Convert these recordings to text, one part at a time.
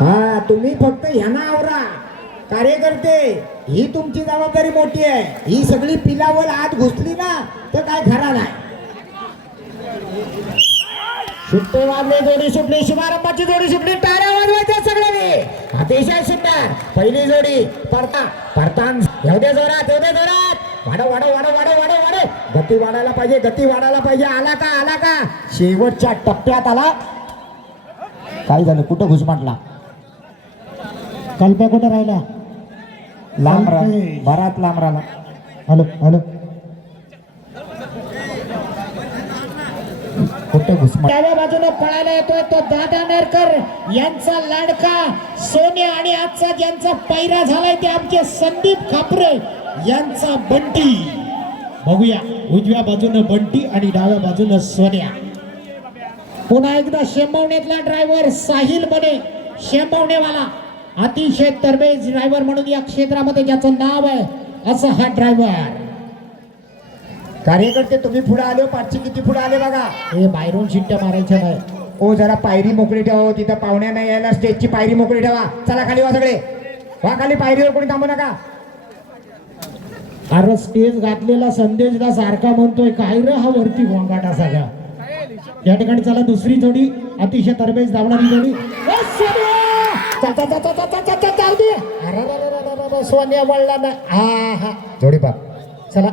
हा तुम्ही फक्त ह्यांना आवरा कार्यकर्ते, ही तुमची जबाबदारी मोठी आहे. ही सगळी पिलावल आत घुसली ना तर काय खरा नाही. सुट्टे वाजले, जोडी सुटली, शुभारंभाची जोडी सुटली, टाळ्या वाजवायच्या सगळ्यांनी. अतिशय सुंदर पहिली जोडी. परतान एवढे जोरात, एवढे जोरात, वाढव वाढव वाढव वाढव वाढव वाढव, गती वाढायला पाहिजे, गती वाढायला पाहिजे. आला का, आला का, शेवटच्या टप्प्यात आला. काय झालं, कुठं घुसमटला, कल्प्या कुठं राहिला, लांब राहिला, बराच लांब राहिला. हॅलो हॅलो, कुठं घुसमट. डाव्या बाजूने पळायला येतोय तो दादा नेरकर यांचा लाडका सोन्या, आणि आजचा ज्यांचा पैरा झालाय ते आमचे संदीप खापरे यांचा बंटी. बघूया उजव्या बाजूने बंटी आणि डाव्या बाजूने सोन्या. पुन्हा एकदा शेंबवण्यातला ड्रायव्हर साहिल बने, शेंबवणेवाला अतिशय तरबेज ड्रायव्हर म्हणून या क्षेत्रामध्ये ज्याचं नाव आहे असं हा ड्रायव्हर. कार्यकर्ते तुम्ही पुढे आले, पाठची किती पुढे आले बघा. हे बाहेरून शिट्ट्या मारायच्या नाही. ओ जरा पायरी मोकळी ठेवा, तिथं पाहुण्या नाही यायला, स्टेजची पायरी मोकळी ठेवा. चला खाली वा सगळे, वा खाली, पायरीवर कोणी थांबू नका. अरे स्टेज घातलेला संदेशला सारखा म्हणतोय काय रे हा वरती गोंगाटा सगळा. या ठिकाणी चला दुसरी जोडी, अतिशय तरबेज धावणारी जोडी. सोन्या वळला ना, हा हा जोडी पा, चला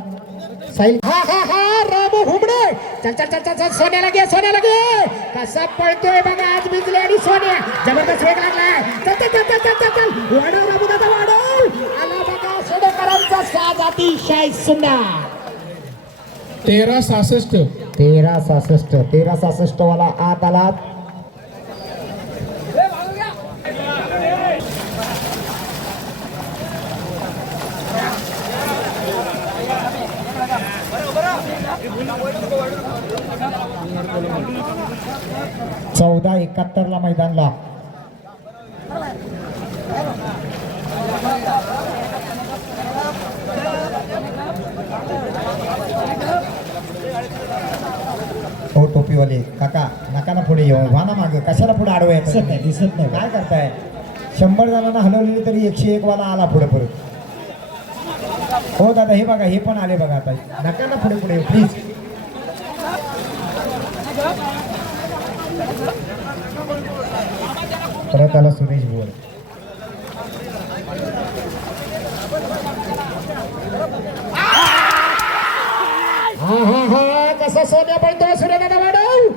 साहिल, हा हा हा राम हुमडे, चल चल चल चल, सोन्याला घे, सोन्याला घे, कसा पळतोय बघा आज बिजले. आणि सोन्या जबरदस्त वेग लागलाय, चल चल चल चल चल चल, वाढव रामू दादा वाढव. आला बघा सोडेकरांचा साज अतिशय सुंदर. 1366 1366 वाला आत आला. चौदा 71 ला मैदानला. हो टोपीवाले काका, नका ना पुढे येऊ, व्हा ना मागे, कशाला पुढे आडवाय. दिसत नाही काय करताय. 100 जणांना हलवलेली तरी 101 वाला आला पुढे परत. हो दादा हे बघा, हे पण आले बघा. आता नका ना पुढे पुढे प्लीज. परत आला सुरेश बोल. हा हा हा, कसा सोन्या पळतोय. सूर्यदादा वाढव.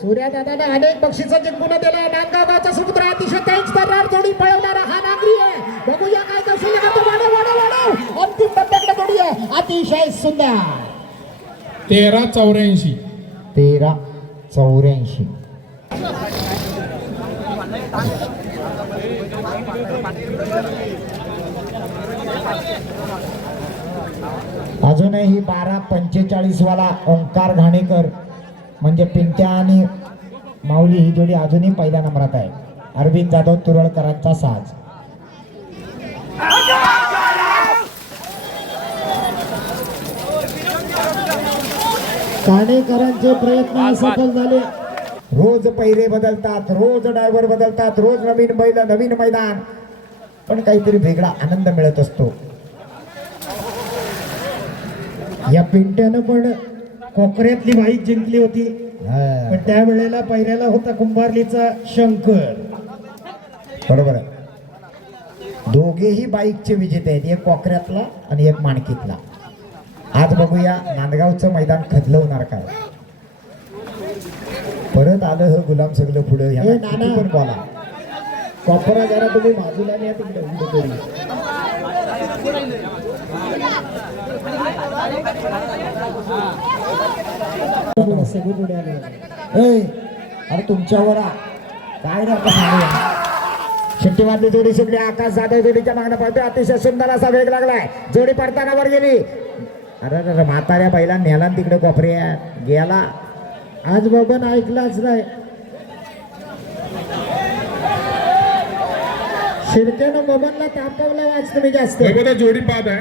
सूर्यदादाने अनेक बक्षिसं जिंकून दिले. नांदगाव गावचा सुपुत्र अतिशय तेज तर्रार जोडी पळवणारा हा नागरी आहे. बघूया काय करशील का तो. वाढव वाढव वाढव, अंतिम टप्प्याकडे जोडी आहे, अतिशय सुंदर. 1384 1384. अजूनही 12:45 वाला ओंकार घाणेकर म्हणजे पिंट्या आणि माऊली ही जोडी अजूनही पहिल्या नंबरात आहे. अरविंद जाधव तुरळकरांचा साज. काणेकरांचे प्रयत्न सफल झाले. रोज पैरे बदलतात, रोज ड्रायव्हर बदलतात, रोज नवीन बैल, नवीन मैदान, पण काहीतरी वेगळा आनंद मिळत असतो. या पिंट्यानं पण कोकऱ्यातली बाईक जिंकली होती, पण त्यावेळेला पहिल्याला होता कुंभारलीचा शंकर. बरोबर आहे. दोघेही बाईकचे विजेते आहेत, एक कोकऱ्यातला आणि एक माणकीतला. आज बघूया नांदगावचं मैदान खदलं होणार काय. परत आलं ह गुलाम सगळं पुढे पण बोला. कॉपरा जरा तुम्ही बाजूला न्या तिकडे कुठेतरी. सगळे पुढे आले. अरे तुमच्यावर काय रे आता सांगूया. शिट्टी वाजली, जोडी सुटली. आकाश जाधव जोडीच्या मागणं पळतोय. अतिशय सुंदर असा वेग लागलाय. जोडी पडताना वर गेली. अरे म्हाताऱ्या बैला नेला तिकडे कोपऱ्या गेला. आज बबन ऐकलाच नाही. शिरक्यानं बबनला तापवला वाच तुम्ही जास्त. जोडी बाद आहे.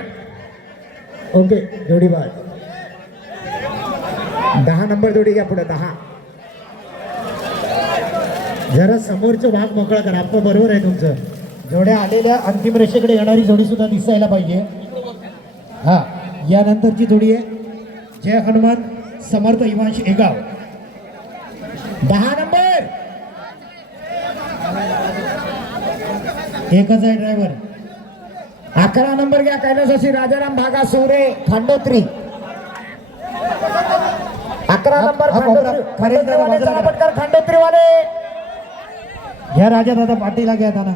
ओके जोडी बाद. 10 नंबर जोडी घ्या पुढे. 10 जरा समोरचा भाग मोकळा करा. आपण बरोबर आहे तुमचं. जोड्या आलेल्या अंतिम रेषेकडे येणारी जोडी सुद्धा दिसायला पाहिजे. हा, यानंतरची जोडी आहे जय हनुमान समर्थ इवांश एगाव. 10 नंबर एकच आहे ड्रायव्हर. 11 नंबर घ्या कैलासाची राजाराम भागा सोरे खांडोत्री. 11 नंबर खांडोत्रीवाले, चला पटकन खांडोत्रीवाले. घ्या राजा दादा पाटीला घ्या दादा.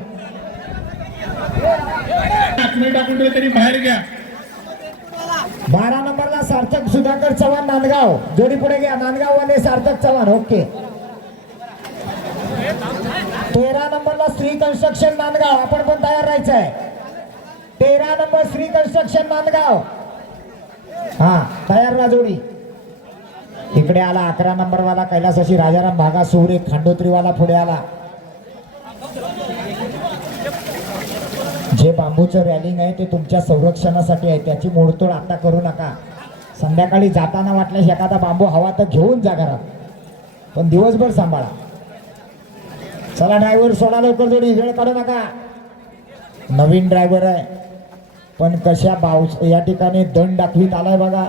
टाकून टाकून तरी बाहेर घ्या. 12 नंबरला सार्थक सुधाकर चव्हाण नांदगाव. जोडी पुढे घ्या नांदगाववाले सार्थक चव्हाण. ओके. 13 नंबरला श्री कन्स्ट्रक्शन नांदगाव. आपण पण तयार राहायचं आहे. 13 नंबर श्री कन्स्ट्रक्शन नांदगाव. हा, तयार ना जोडी. इकडे आला 11 नंबरवाला कैलासाची राजाराम भागा सोरे खांडोत्रीवाला पुढे आला. जे बांबूचं रॅलिंग आहे ते तुमच्या संरक्षणासाठी आहे. त्याची मोडतोड आता करू नका. संध्याकाळी जाताना वाटल्यास एखादा बांबू हवा तर घेऊन जा घरात, पण दिवसभर सांभाळा. चला ड्रायव्हर सोडा लवकर जोडी, वेळ काढू नका. नवीन ड्रायव्हर आहे पण कशा या ठिकाणी दंड दाखवीत आलाय बघा.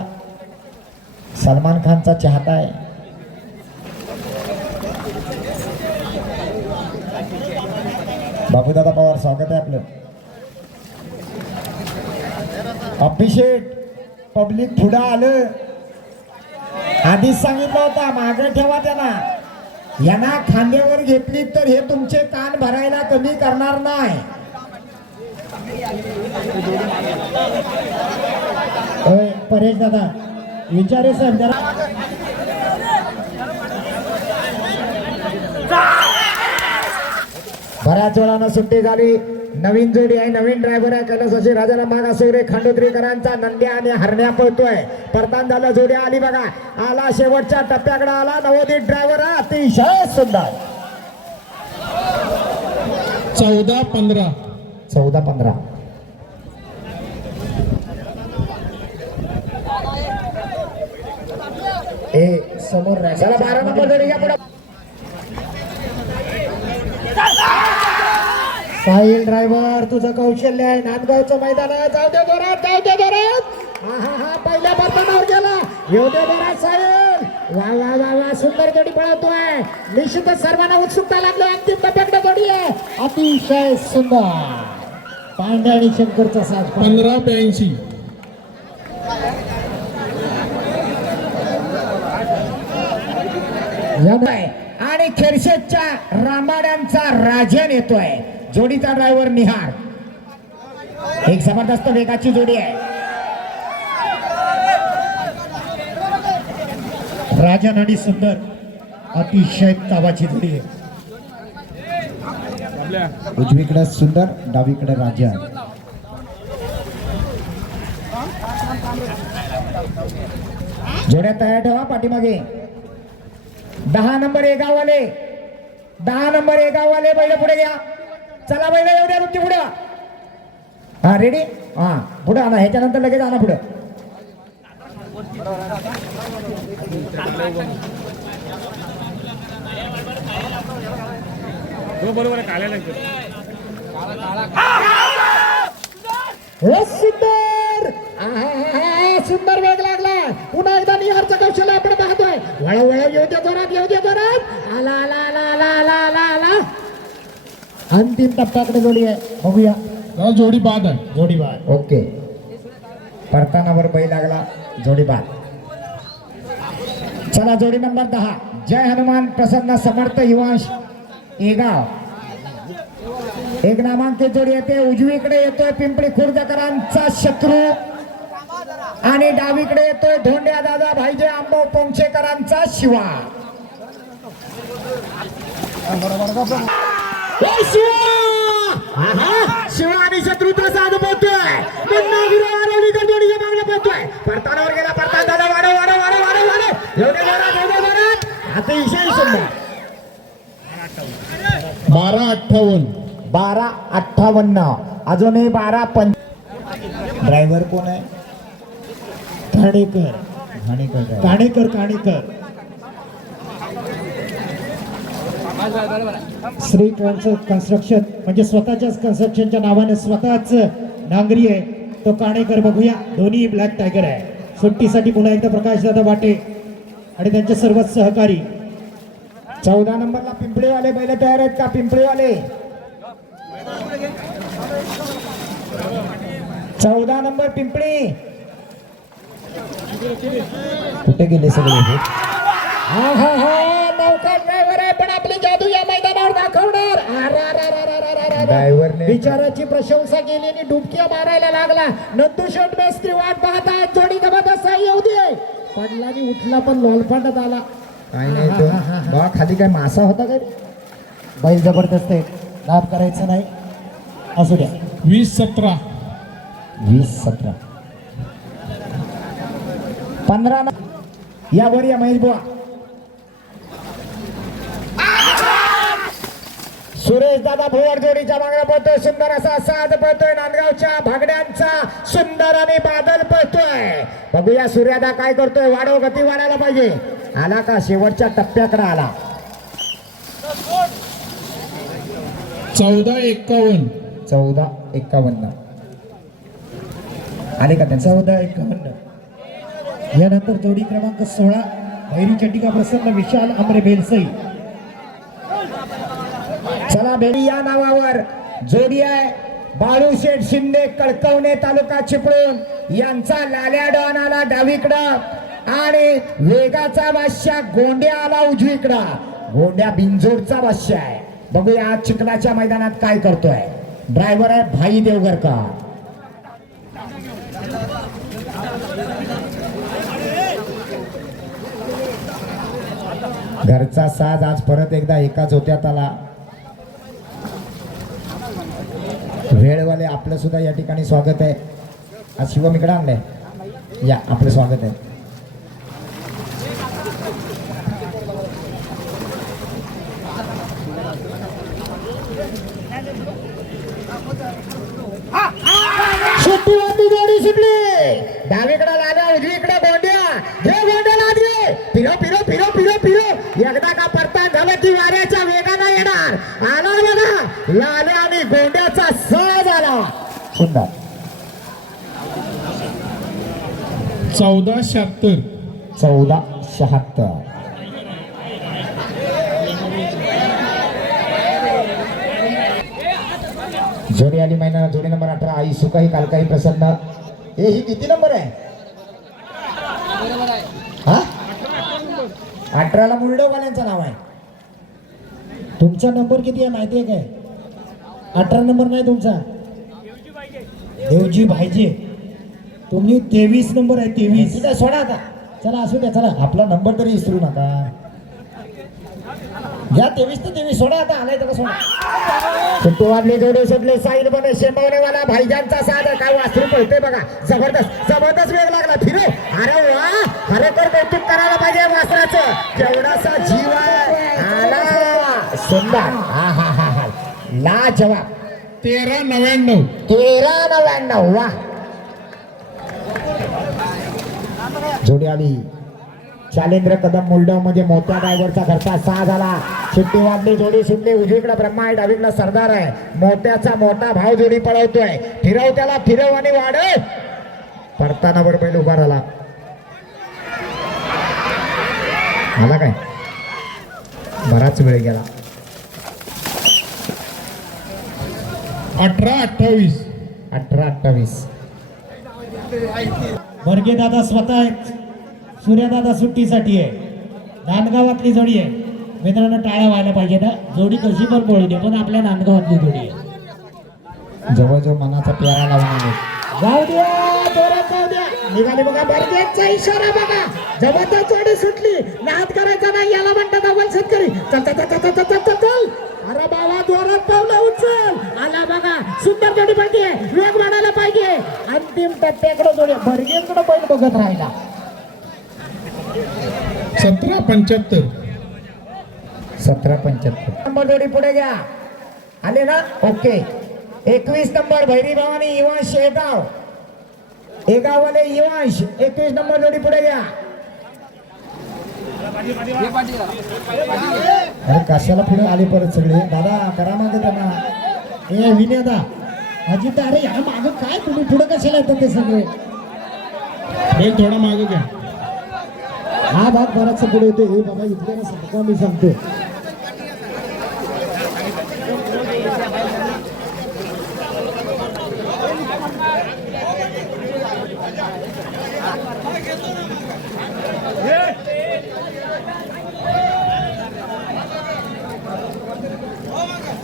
सलमान खानचा चाहता आहे. बापूदादा पवार स्वागत आहे आपलं. अभिषेक पब्लिक पुढं आलं. आधीच सांगितलं होता मागे ठेवा त्यांना. यांना खांद्यावर घेतली तर हे तुमचे कान भरायला कमी करणार नाही. परेश दादा विचारे साहेब जरा. बऱ्याच वेळानं सुट्टी झाली. नवीन जोडी आहे, नवीन ड्रायव्हर आहे कैलासाची राजाराम भागा सोरे खांडोत्रीकरांचा. नंद्या आणि हरण्या पळतोय. परतान झालं, जोडी आली बघा. आला शेवटच्या टप्प्याकडे आला. नवोदित ड्रायव्हर अतिशय सुंदर. 14-15. 14-15. समोर चला 12 नंबर जोडी घ्या पुढे. साहिल ड्रायव्हर तुझं कौशल्य आहे. नांदगावचं मैदान आहे. जाऊ दे जोरात, जाऊ दे जोरात. हा पहिल्या बर्तनावर गेला. येऊ दे बरा साहेब. वा वा वा वा, सुंदर जोडी पळवतोय. निश्चितच सर्वांना उत्सुकता लागली. अंतिम टप्प्याकडे जोडी आहे. अतिशय सुंदर. पांड्या आणि शंकरचा साथ. 15-82. आणि खेरशेच्या रामाड्यांचा राजन येतोय. जोडीचा ड्रायव्हर निहार. एक जबरदस्त वेगाची जोडी आहे. राजन आणि सुंदर अतिशय तावाची जोडी आहे. उजवीकडे सुंदर, डावीकडे राजन. जोड्या तयार ठेवा पाठीमागे. 10 नंबर एगाववाले, 10 नंबर एगाववाले बैल पुढे घ्या. चला बैल येऊ द्या तुमची पुढे. हा रेडी. हा पुढे आणा. ह्याच्यानंतर लगेच आणा पुढे. बरोबर आहे. काळ्या लागतं. सुंदर. सुंदर वेग लागला. पुन्हा एकदा निहारचं कौशल्य आपण पाहतोय. वळव वळव, येऊ दे जोरात, येऊ दे जोरात. आला आला आला आला आला आला आला. अंतिम टप्प्याकडे जोडी आहे. बघूया. जोडी बाद आहे. जोडी बाद. ओके. परतानावर बैल लागला. जोडी बाद. चला जोडी नंबर 10 जय हनुमान प्रसन्न समर्थ युवांश एगाव. एक नामांकित जोडी येते. उजवीकडे येतोय पिंपरी खुर्दकरांचा शत्रू आणि डावीकडे येतोय धोंड्या दादा भाईजे आंबो पोंक्षेकरांचा शिवा. शिवा आणि शत्रूचा साथ पोहतोय. जोडीच्या मागला पोहतोय. परतानावर गेला. परतान दादा वाढव वाढव वाढव वाढव वाढव. एवढे जोरात, एवढे जोरात. अतिशय सुंदर. 12-58. 12-58. अजूनही 12-5. ड्रायव्हर कोण आहे? काणेकर. घाणेकर. काणेकर काणेकर. श्री कन्स्ट्रक्शन म्हणजे स्वतःच्याच कन्स्ट्रक्शनच्या नावाने स्वतःच नांगरी आहे तो काणेकर बघूया. दोन्ही ब्लॅक टायगर आहे. सुट्टीसाठी पुन्हा एकदा प्रकाशदादा वाटे आणि त्यांचे सर्व सहकारी. 14 नंबरला पिंपळीवाले बैल तयार आहेत का? पिंपळीवाले 14 नंबर पिंपळी कुठे गेले सगळे हे? हा हा हा नौका ड्रायव्हर आहे पण आपली जादू या मैदानावर दाखवणार. ड्रायव्हरने विचाराची प्रशंसा केली आणि डुबक्या मारायला लागला. नंदू शेट मेस्त्री वाट पाहत आहेत. जोडी जबरदस्त आहे. येऊ दे. पडला आणि उठला पण लॉलफांडात आला. काही नाही तो बा खाली काय मासा होता काय? बैल जबरदस्त आहे. लाभ करायचं नाही. असू द्या. 20-17 20-17 15 यावर या महेश बुवा. सुरेश दादा भोवर जोडीच्या मागण्या पळतोय. सुंदर असा साध पळतोय. नांदगावच्या भागड्यांचा सुंदर आणि बादल पळतोय. बघूया सूर्यादा काय करतोय. वाढव गती वाढायला पाहिजे. आला का? शेवटच्या टप्प्याकडे आला. 14-51 14-51 आले का त्यांचा? 14-51. यानंतर जोडी क्रमांक 16 भैरी चट्टिका प्रसन्न विशाल आमरे बेलसई. चला बेडी या नावावर जोडी आहे. बाळूशेठ शिंदे कळकवणे तालुका चिपळूण यांचा लाल्या डॉन आला डावीकडं आणि वेगाचा बादशाह गोंड्या आला उजवीकडं. गोंड्या बिंजोडचा बादशाह आहे. बघूया आज चिखलाच्या मैदानात काय करतोय. ड्रायव्हर आहे भाई देवगरकर. घरचा साज आज परत एकदा एकाच होत्यात आला. वेळवाले आपलं सुद्धा या ठिकाणी स्वागत आहे. आज शिवम इकडे आणलंय. या आपलं स्वागत आहे. सुट्टी वाजली. जोडी सुटली. डावीकडे लाल्या उजवीकडे गोंड्या. घे गोंड्याला घे. फिरो फिरो फिरो फिरो फिरो. एकदा का परतान झालं की वाऱ्याच्या वेगानं येणार. आला बघा लाल्या आणि गोंड्याचा सहज आला. सुंदर. 14-76 14-76 जोडी आली महिना. जोडी नंबर 18 आई सुकाही कालकाही प्रसन्न. ही किती नंबर आहे? हा 18ला मुंडववाल्यांचं नाव आहे. तुमचा नंबर किती आहे माहिती आहे काय? 18 नंबर नाही तुमचा. देवजी भाईजे तुम्ही 23 नंबर आहे. 23. ठीक आहे सोडा आता. चला असू द्या. चला आपला नंबर तरी विसरू नका. घ्या 23 ते 23 सोडा आता. आलाय तर सोडा. सुट्टी वाजले. जोडे सुटले. साईल बने शेंबवणेवाला भाईजानचा साध काय वासरू पळते बघा. जबरदस्त जबरदस्त वेग लागला. फिरो. अरे वा खरोखर कौतुक करायला पाहिजे वासराचं. केवढासा जीव आहे. आला सुंदर. हा हा हा हा लाजवाब. 13-99 13-99 वा. जोडी आली. शालेंद्र कदम मुलडव म्हणजे मोठ्या ड्रायव्हरचा घरचा 6 झाला. सुट्टी वाजली. जोडी सुटली. उजवीकडे ब्रह्मा आहे. डावीकडे सरदार आहे. मोठ्याचा मोठा भाव जोडी पळवतोय. फिरव त्याला. फिरव आणि वाढव. परताना वर बैल उभा राहिला. आला काय? बराच वेळ गेला. 18-28 18-28 बर्गे दादा स्वतः आहेत. सूर्यदादा सुट्टीसाठी आहे. नांदगावातली जोडी आहे. मित्रांनो टाळ्या व्हायला पाहिजे ना. जोडी कशी पण पळू दे पण आपल्या नांदगावातली जोडी आहे. जवळजवळ मनाचा प्यारा लावून आले. जाऊ द्या. जोरात जाऊ द्या. निघाली बघा. बर्गेचा इशारा बघा. जबरदस्त जोडी सुटली. नाद करायचा नाही याला म्हणतात अव्वल शेतकरी. चल चल चल चल चल चल चल. अरे बाबा जोरात पावलं उचल. आला बघा. सुंदर जोडी पाहिजे. वेग वाढायला पाहिजे. अंतिम टप्प्याकडे जोडी. बर्गेकडे बैल बघत राहिला. 17-75 17-75 नंबर जोडी पुढे घ्या. आले ना? ओके. 21 नंबर भैरी भवानी इवांश शेगाव. एगाववाले इवांश 21 नंबर जोडी पुढे घ्या. अरे कशाला पुढे आले परत सगळे दादा करा मागे त्यांना. ए विनयदा अजित अरे या माग काय तुम्ही पुढे कशाला येतात ते सगळे. बैल थोडा मागे घ्या. हा भाग बराचसा पुढे येतो. हे बाबा इथले ना सांगतो मी सांगतो.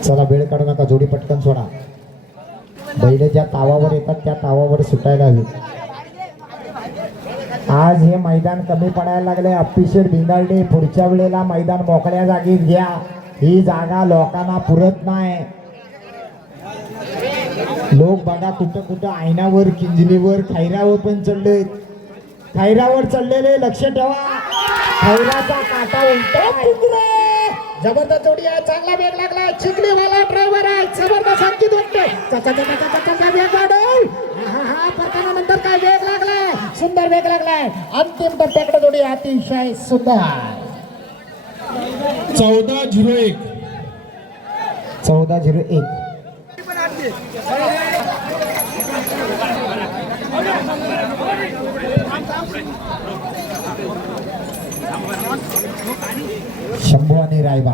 चला वेळ काढू नका, जोडी पटकन सोडा. बैल ज्या तावावर येतात त्या तावावर सुटायला हवी. आज हे मैदान कमी पडायला लागले. अप्पिशेड भिंगारडे पुढच्या वेळेला मैदान मोकळ्या जागेत घ्या. ही जागा लोकांना पुरत नाही. लोक बघा कुठं कुठं आयनावर, किंजलीवर, खैरावर पण चढले. खैरावर चढलेले लक्ष ठेवा. खैराचा काटा उलटा. जबरदस्त जोडी आहे. चांगला वेग लागलाय. चिखलीवाला ड्रायव्हर आहे. जबरदस्त आणखी दोन वेग वाढव. हा प्रकरणानंतर काय वेग लागलाय. सुंदर वेग लागलाय. अंतिम टप्प्याकडे जोडी अतिशय सुंदर. 14-01. 14-01. शंभू आणि रायबा.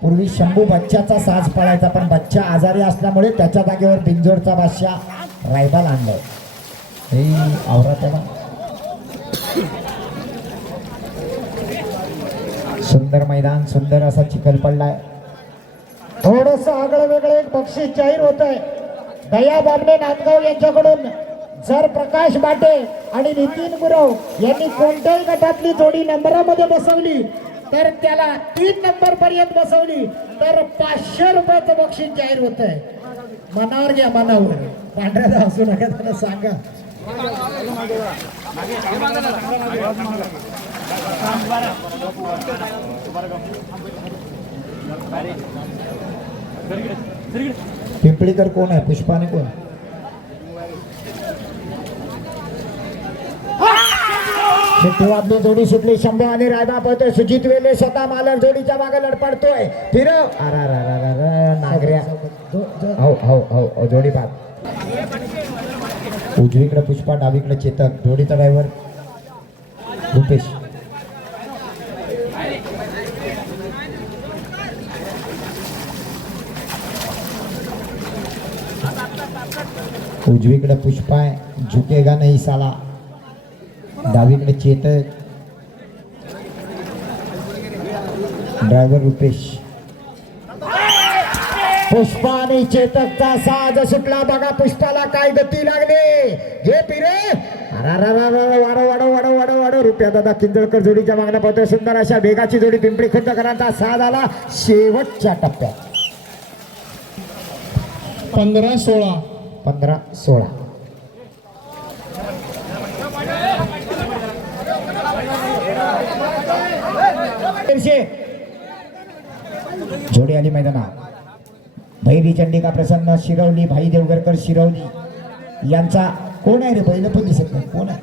पूर्वी शंभू बच्च्याचा साज पळायचा, पण बच्चा आजारी असल्यामुळे त्याच्या जागेवर बिंजोडचा बादशाह रायबाला आणलाय. हे आवरा त्याला. सुंदर मैदान, सुंदर असा चिखल पडलाय. थोडस आगळं वेगळं एक बक्षीस जाहीर होत आहे. दया बाबणे नांदगाव यांच्याकडून जर प्रकाश बाटे आणि नितीन गुरव यांनी कोणत्याही गटातली जोडी नंबरामध्ये बसवली तर त्याला 3 नंबर पर्यंत बसवली तर 500 रुपयाचं बक्षीस जाहीर होत आहे. मनावर घ्या, मनावर. पांढऱ्याला असू नका, त्यांना सांगा. पिंपळीकर कोण आहे? पुष्पाने कोण? शिट्टीवादली जोडी सुटली. शंभू आणि रायबा पळतोय. सुजित वेले स्वतः मालक जोडीच्या मागे लडपडतोय. फिरव. नागऱ्या. हो हो हो जोडी बाद. उजवीकडे पुष्पा, डावीकडे चेतक. जोडीचा ड्रायव्हर रुपेश. उजवीकडे पुष्पा आहे. झुकेगा नाही साला. डावीकडे चेतक. ड्रायव्हर रुपेश. पुष्पा आणि चेतकचा साज सुटला. बघा पुष्पाला काय गती लागली. घे पिरे. वाडो रुपया दादा किंजळकर जोडीच्या मागण्या पाहतोय. सुंदर अशा वेगाची जोडी पिंपरी खुर्दकरांचा साज आला शेवटच्या टप्प्यात. 15-16. 15-16. जोडी आली मैदानात. भैरी चंडिका प्रसन्न शिरवली. भाई देवगरकर शिरवली यांचा कोण आहे रे? बैल पण दिसत नाही. कोण आहे?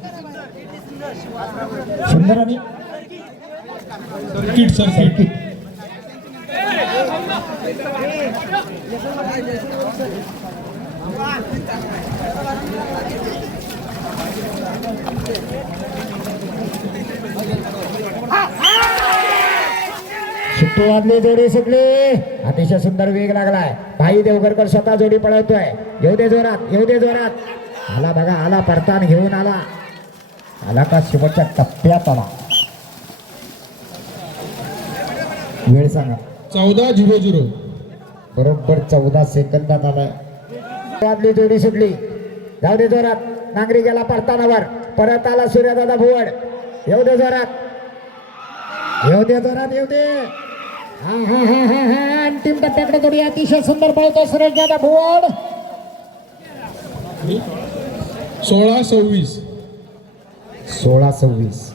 सुंदर आणि सर्किट सर्किट. सुट्टी वाजली. जोडी सुटली. अतिशय सुंदर वेग लागलाय. भाई देवगरकर स्वतः जोडी पळवतोय. येऊ दे जोरात, येऊ दे जोरात. आला बघा, आला परतान घेऊन आला. आला का शेवटच्या टप्प्यात आला. वेळ सांगा. 14-00. बरोबर 14 सेकंदात आलाय. वाजली. जोडी सुटली. जाऊ दे जोरात. नांगरी गेला परतानावर. परत आला सूर्यदादा भुवड. येऊ दे जोरात, येऊ दे जोरात, येऊ दे. अंतिम टप्प्याकडे जोडी अतिशय सुंदर पळतो सुरेशदादा भुवड. 16-26. 16-26.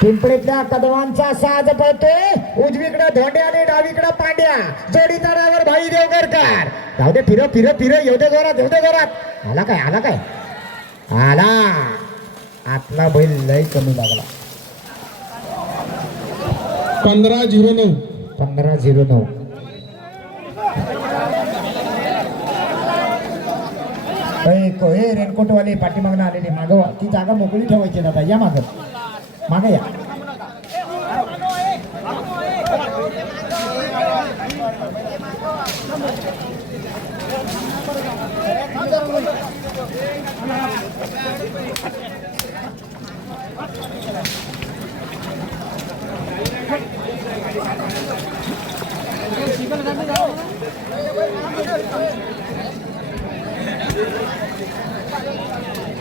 पिंपळीतल्या कदवांचा साज पळतोय उजवीकडे धोंडे आणि डावीकडे पांड्या जोडी तरावर भाई देवगरकर जाऊ दे फिर फिर फिर येऊ दे जोरात आला काय आला आतला बैल लय कमी लागला 15-09. 15-09 रेनकोटवाले पाठीमागणं आलेली मागं ती जागा मोकळी ठेवायची ना या मागं या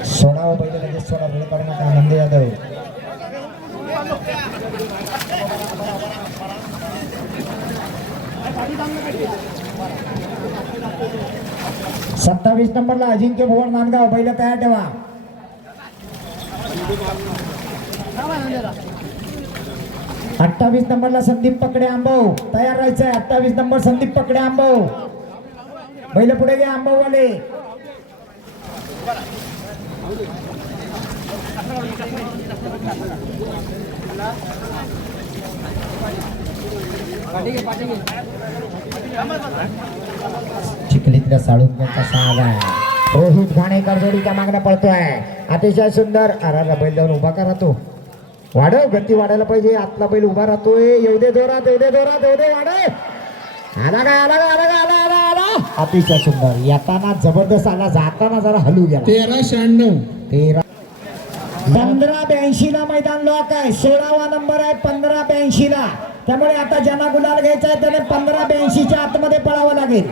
सोडावं पहिले लगेच सोडा वेळ करू नका आनंद यादव सत्तावीस नंबरला अजिंक्य भुवन नांदगाव पहिलं तयार ठेवा 28 नंबरला संदीप पकडे आंबव तयार राहायचंय 28 नंबर संदीप पकडे आंबव पहिलं पुढे घ्या आंबववाले चिखलीतल्या साळुंक्यांचा साज आहे रोहित घाणेकर जोडीच्या मागणं पळतोय अतिशय सुंदर अरे बैल जाऊन उभा करा तो वाढव गती वाढायला पाहिजे आतला बैल उभा राहतोय येऊ दे जोरात वाढव आला अतिशय सुंदर येताना जबरदस्त आला जाताना जरा हलू गेला 13-96. 15-82 ला मैदान लॉक आहे 16वा नंबर आहे 15-82 ला त्यामुळे आता ज्यांना गुलाल घ्यायचा आहे त्याने 15-82 च्या आतमध्ये पळावं लागेल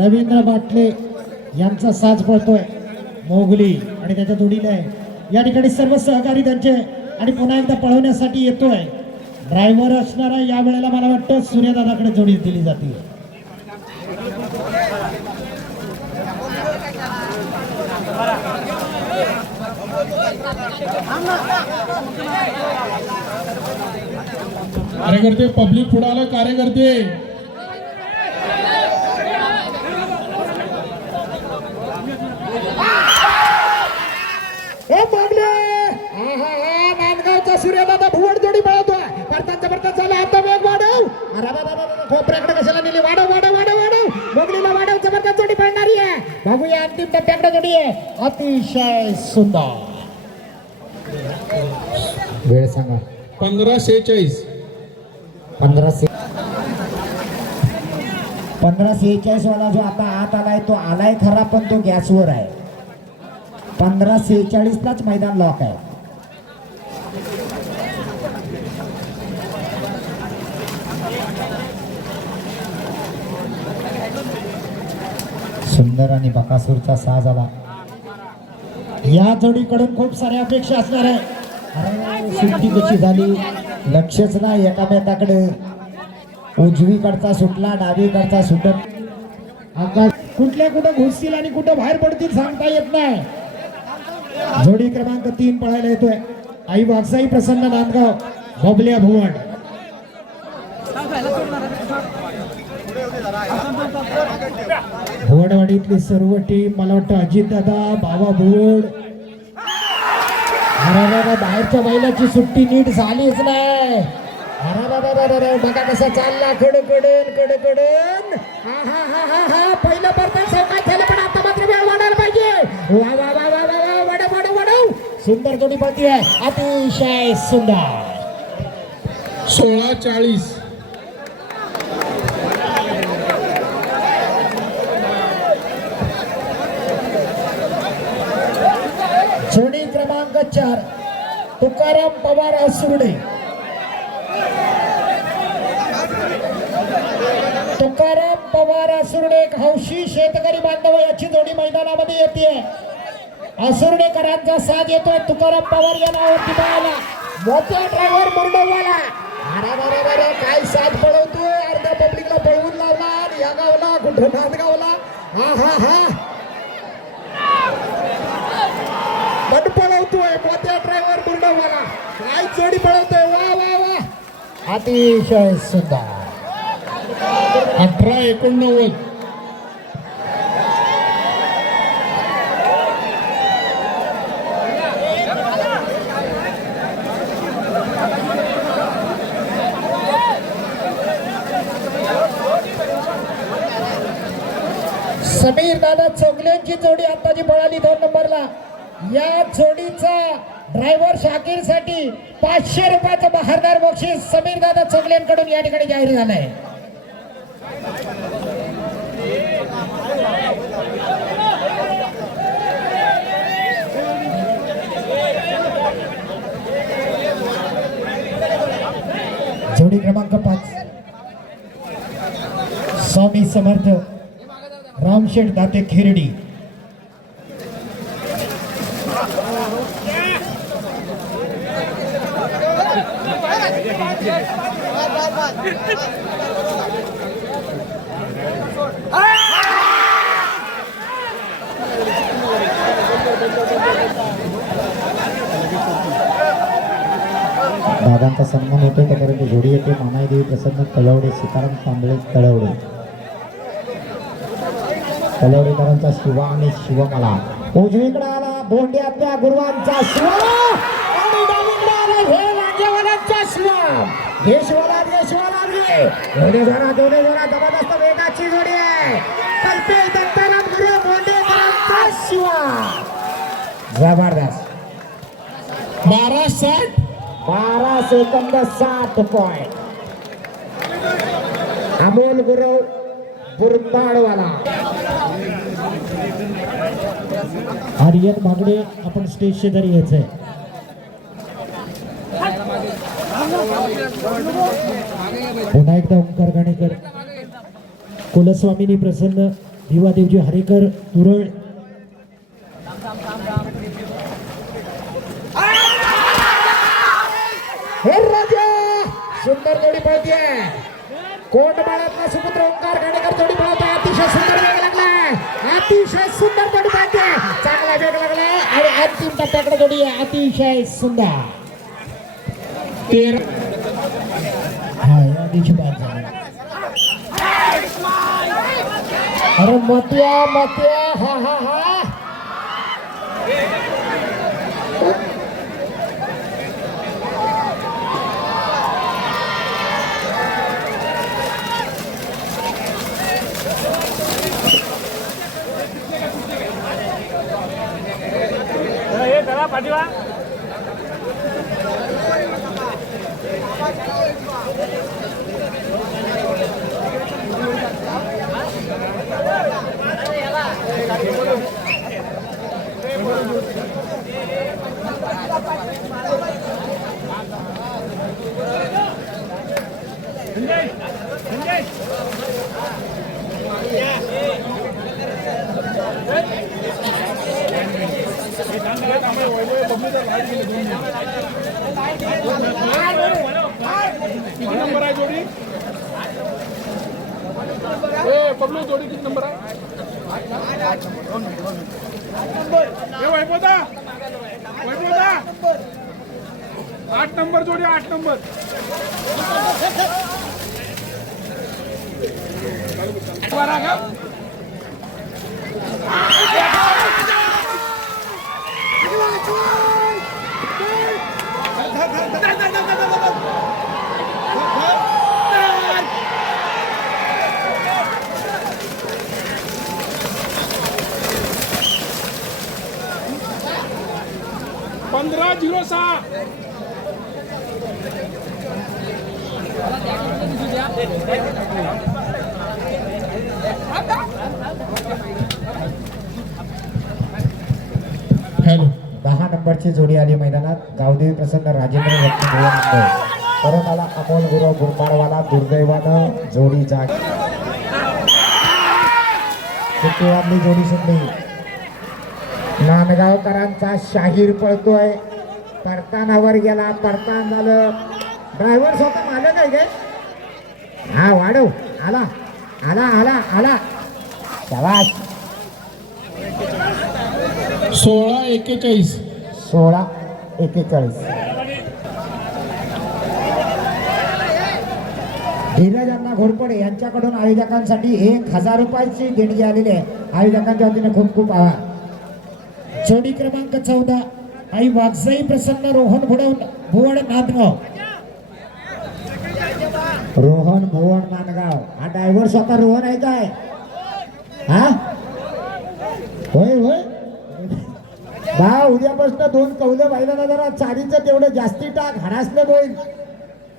रवींद्र बाटले यांचा साज पळतोय मोगली आणि त्याच्या जोडीला आहे या ठिकाणी सर्व सहकारी त्यांचे आणि पुन्हा एकदा पळवण्यासाठी येतोय ड्रायव्हर असणारा या वेळेला मला वाटतं सूर्यदादाकडे जोडी दिली जाते कार्यकर्ते पब्लिक पुढे आलं कार्यकर्ते नांदगावचा सूर्यदादा भुवड जोडी पळवतोय परतांचा झाला आता वेग वाढव खोपऱ्याकडे कशाला नेली वाढव मोगलीला वाढव जबरदस्त जोडी पळणारी आहे बघूया अंतिम टप्प्याकडे जोडी आहे अतिशय सुंदर वेळ सांगा 15-46. 15-46 वाला जो आता आत आलाय तो आलाय खरा पण तो गॅसवर आहे 15-46 लाच मैदान लॉक आहे सुंदर आणि बकासूरचा साज आला या जोडीकडून खूप साऱ्या अपेक्षा असणार आहे सुट्टी कशी झाली लक्षच नाही एकामेकाकडे उजवीकडचा सुटला डावीकडचा सुटत आकाश कुठं घुसतील आणि कुठं बाहेर पडतील सांगता येत नाही जोडी क्रमांक 3 पळायला येतोय आई वागसाई प्रसन्न नांदगाव बबल्या भुवन भुवडवाडीतली सर्व टीम मला वाटतं अजित दादा बाबा भुवड बाहेरच्या बैलाची सुट्टी नीट झालीच नाही बघा कसा चालला कडकडून पहिलं बरोबर चौकात झालं पण आता मात्र वेळ वाढायला पाहिजे वाढव सुंदर जोडी पळती आहे अतिशय सुंदर 16-40. जोडी क्रमांक 4 तुकाराम पवार असुर्डे पवार असुर्डे हौशी शेतकरी बांधव याची जोडी मैदानामध्ये येते. असुर्डेकरांचा साथ येतोय तुकाराम पवार या नावावरती पळाला. मोठा ड्रायव्हर मुरडवाला. अरे काय साथ पळवतोय. अर्धा पब्लिकला पळवून लावला आणि या गावला कुठं नांदगावला. हा बंड पळवतोय मोठ्या ड्रायव्हर मुरडवाला. काय जोडी पळवतोय. वा अतिशय सुंदर. 18-89. समीर दादा चोगलेंची जोडी आताची पळाली 2 नंबरला. या जोडीचा ड्रायव्हर शाकीर साठी 500 रुपयाचं बहारदार बक्षीस समीर दादा चोगलेंकडून या ठिकाणी जाहीर झालंय. जोडी क्रमांक 5 स्वामी समर्थ रामशेठ दाते खिरडी. दादांचा सन्मान होतोय त्यापर्यंत जोडी येते. मामाईदेवी प्रसन्न कलवडे सीताराम तांबळे कळवडे. कलवडेकरांचा शिवा आणि शिवकला. उजवीकडे आला बोंड्यातल्या गुरुवांचा शिवा आणि डावीकडे आला हे लांजेवाल्यांचा शिवा. हे शिवाला एवढे जरा जबरदस्त वेगाची जोडी आहे. कल्पेश दत्ताराम गुरु बोंडेकरांचा शिवा. जबरदस्त. 12-60. 12 सेकंद 7 पॉइंट. अमोल गुरव बुरताडवाला. आर्यन मागडे आपण स्टेज शेजारी यायचंय. पुन्हा एकदा ओंकार गाणेकर कुलस्वामिनी प्रसन्न भिवादेवजी हरेकर तुरळ. हे राजा सुंदर जोडी पळतीये. कोंडमाळ्यातला सुपुत्र ओंकार गाणेकर जोडी पळवतोय. अतिशय सुंदर वेग लागलाय. अतिशय सुंदर जोडी पळते. चांगला वेग लागलाय आणि अंतिम टप्प्याकडे जोडी आहे. अतिशय सुंदर. 13. हा या दिवशी बाद झाली. अरे मतिया हा किती नंबर आहे जोडी? पब्लू जोडी किती नंबर आहे? 8 नंबर जोडी. 8 नंबर. हॅलो 10 नंबरची जोडी आली मैदानात. गावदेवी प्रसन्न राजेंद्र व्यक्ती परत आला अमोल गुरव गुरमाळवाला. दुर्दैवानं जोडी जाग सुट्टी वाजली, जोडी सुटली. नांदगावकरांचा शाहीर पळतोय, परतानावर गेला, परतान झालं. ड्रायव्हर स्वतः मालक आहे काय? हा वाढव, आला आला आला आला, शाबास. 16-41. 16-41. धीरज अण्णा घोरपडे यांच्याकडून आयोजकांसाठी 1000 रुपयाची देणगी आलेली आहे. आयोजकांच्या वतीने खूप खूप आभार. जोडी क्रमांक 14 आई वागजाई प्रसन्न रोहन भुवड नांदगाव. रोहन भुवन नांदगाव. हा ड्रायव्हर स्वतः रोहन आहे काय? हा होय होय. बा उद्यापासून 2 कौलं बैलांना जरा चारीचं तेवढं जास्ती टाक, हरासलं बोल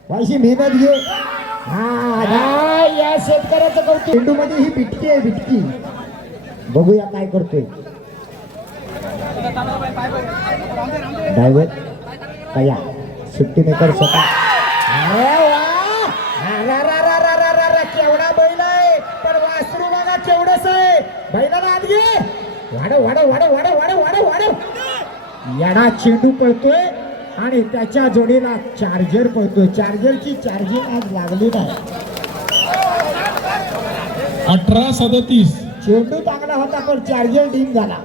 वायशी मेहनत घे. हा या शेतकऱ्याचं कौतुक. चेंडू मध्ये ही बिटकी आहे, बिटकी. बघूया काय करतोय ड्रायव्हर. कया सुट्टी मेकर स्वतः. अरे वा, केवढा बैल आहे, पण वासरू बघा केवढंच आहे. बैलाला आत घे. वाढव वाढव वाढव वाढव वाढव वाढव वाढव. याडा चेंडू पळतोय आणि त्याच्या जोडीला चार्जर पळतोय. चार्जरची चार्जिंग आज लागली नाही. 18-37. चेंडू चांगला होता पण चार्जर डीम झाला.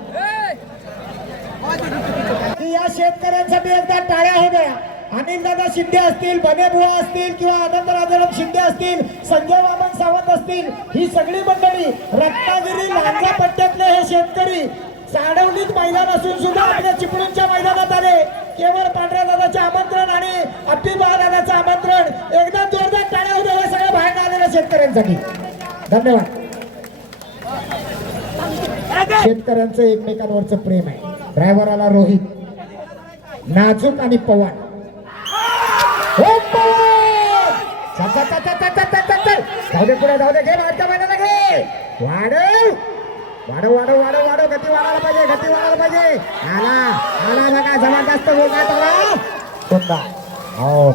या शेतकऱ्यांसाठी एकदा टाळ्या हो द्या. अनिल दादा शिंदे असतील, बनेबुवा असतील किंवा आनंद राजाराम शिंदे असतील, संजय वामन सावंत असतील, ही सगळी मंडळी रत्नागिरी लांजा पट्ट्यातले हे शेतकरी साडवलीत मैदान असून सुद्धा आपल्या चिपळूणच्या मैदानात आले. केवळ पांढऱ्या दादाचे आमंत्रण आणि अप्पीबा दादाचं आमंत्रण. एकदा जोरदार टाळ्या होत्या या सगळ्या बाहेर आलेल्या शेतकऱ्यांसाठी. धन्यवाद. शेतकऱ्यांचं एकमेकांवरचं प्रेम आहे. ड्रायव्हराला रोहित, नाजूक आणि पवार. हो पवार, जाऊ दे पुढे, जाऊ दे, घे मागच्या महिन्याला घे. वाढव वाढव वाढव वाढव वाढव. गती वाढायला पाहिजे, गती वाढायला पाहिजे. आला आला बघा, जबरदस्त बोलला कोणता. हो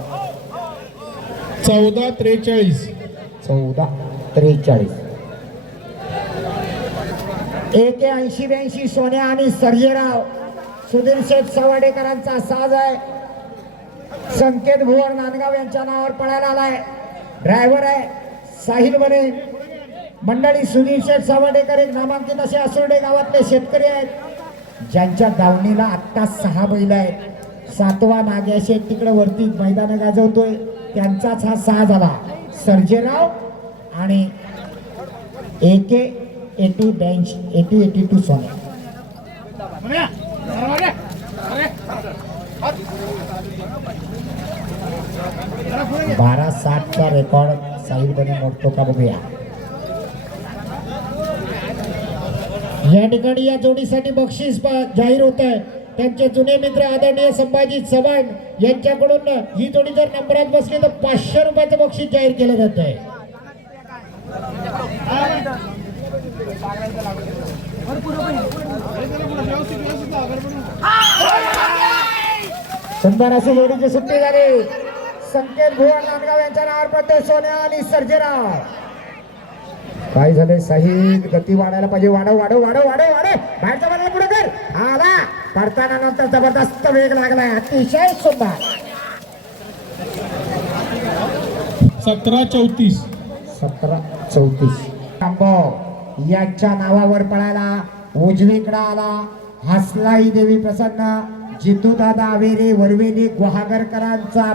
14-43. 14-43. 81-82 सोन्या आणि सर्जेराव सुधीर शेठ सवाडेकरांचा साज आहे. संकेत भुवन नांदगाव यांच्या नावावर पळायला आलाय. ड्रायव्हर आहे साहिल बने. मंडळी सुधीर शेठ सवाडेकर एक नामांकित असे असुर्डे गावातले शेतकरी आहेत, ज्यांच्या दावणीला आत्ता 6 बैल आहेत. 7वा नाग्या शेठ तिकडे वरती मैदान गाजवतोय, त्यांचाच हा 6 झाला. सर्जेराव आणि 80-82 सोन्या. 12-7चा रेकॉर्ड साहिल बने मोडतो का बघूया. या ठिकाणी या जोडीसाठी बक्षीस जाहीर होत आहे. त्यांचे जुने मित्र आदरणीय संभाजी चव्हाण यांच्याकडून ही जोडी जर नंबरात बसली तर 500 रुपयाचं बक्षीस जाहीर केलं जात आहे. सुंदर अशी जोडीची सुट्टी झाली. संकेत भुवन नांदगाव यांच्या नावावर पडते सोन्या आणि सर्जेराव. काय झालंय साहिल, गती वाढायला पाहिजे. वाढव वाढव वाढव वाढव वाढव. बाहेरच्या बाजूला पुढे कर. आला पडताना नंतर जबरदस्त वेग लागलाय. अतिशय सुंदर. 17-34. 17-34. रामभाऊ यांच्या नावावर पळायला उजवीकडे आला हसलाई देवी प्रसन्न, जितू दादा आवेरे वरवेली गुहागरकरांचा